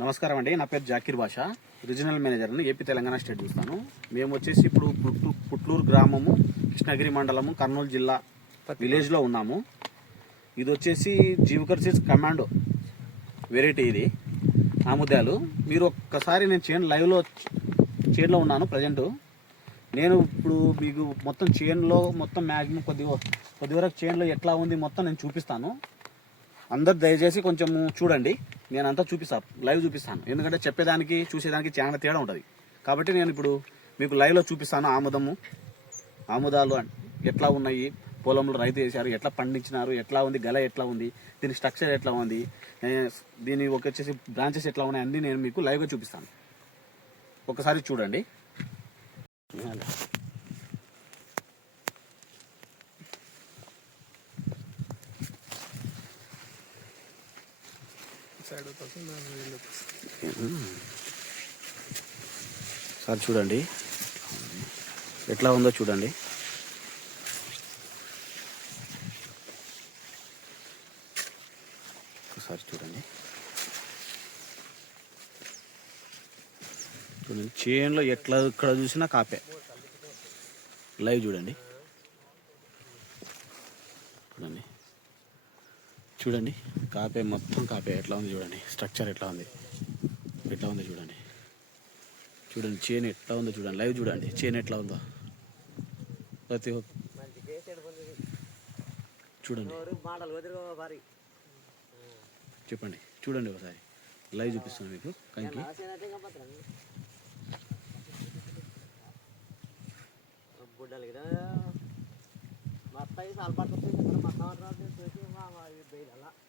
నమస్కారం అండి. నా పేరు జాకీర్ బాషా, రీజనల్ మేనేజర్ని ఏపీ తెలంగాణ స్టేట్ చూస్తాను. మేము వచ్చేసి ఇప్పుడు పుట్లూరు గ్రామము, కృష్ణగిరి మండలము, కర్నూలు జిల్లా విలేజ్లో ఉన్నాము. ఇది వచ్చేసి జీవకర్ సీడ్స్ కమాండో వెరైటీ. ఇది ఆముదాలు. మీరు ఒక్కసారి నేను చేనులో ఉన్నాను ప్రజెంట్. నేను ఇప్పుడు మీకు మొత్తం చేనులో మొత్తం మ్యాక్సిమం కొద్ది వరకు చేనులో ఎట్లా ఉంది మొత్తం నేను చూపిస్తాను. అందరు దయచేసి కొంచెం చూడండి. నేను అంతా లైవ్ చూపిస్తాను. ఎందుకంటే చెప్పేదానికి చూసేదానికి చాలా తేడా ఉంటుంది. కాబట్టి నేను ఇప్పుడు మీకు లైవ్లో చూపిస్తాను. ఆముదాలు ఎట్లా ఉన్నాయి, పొలంలో రైతు వేశారు, ఎట్లా పండించినారు, ఎట్లా ఉంది, గల ఎట్లా ఉంది, దీని స్ట్రక్చర్ ఎట్లా ఉంది, దీని వచ్చేసి బ్రాంచెస్ ఎట్లా ఉన్నాయి అన్నీ నేను మీకు లైవ్గా చూపిస్తాను. ఒకసారి చూడండి. సార్ చూడండి ఎట్లా ఉందో చూడండి. ఒకసారి చూడండి. చేనులో ఎట్లా ఇక్కడ చూసినా కాపే. లైవ్ చూడండి. చూడండి కాపే, మొత్తం కాపే. ఎట్లా ఉంది చూడండి. స్ట్రక్చర్ ఎట్లా ఉంది చూడండి. చేను ఎట్లా ఉందో చూడండి. లైవ్ చూడండి. చేను ఎట్లా ఉందో ప్రతి ఒక్క చూడండి. చెప్పండి. చూడండి ఒకసారి లైవ్ చూపిస్తున్నాను మీకు. కంకి మొత్తం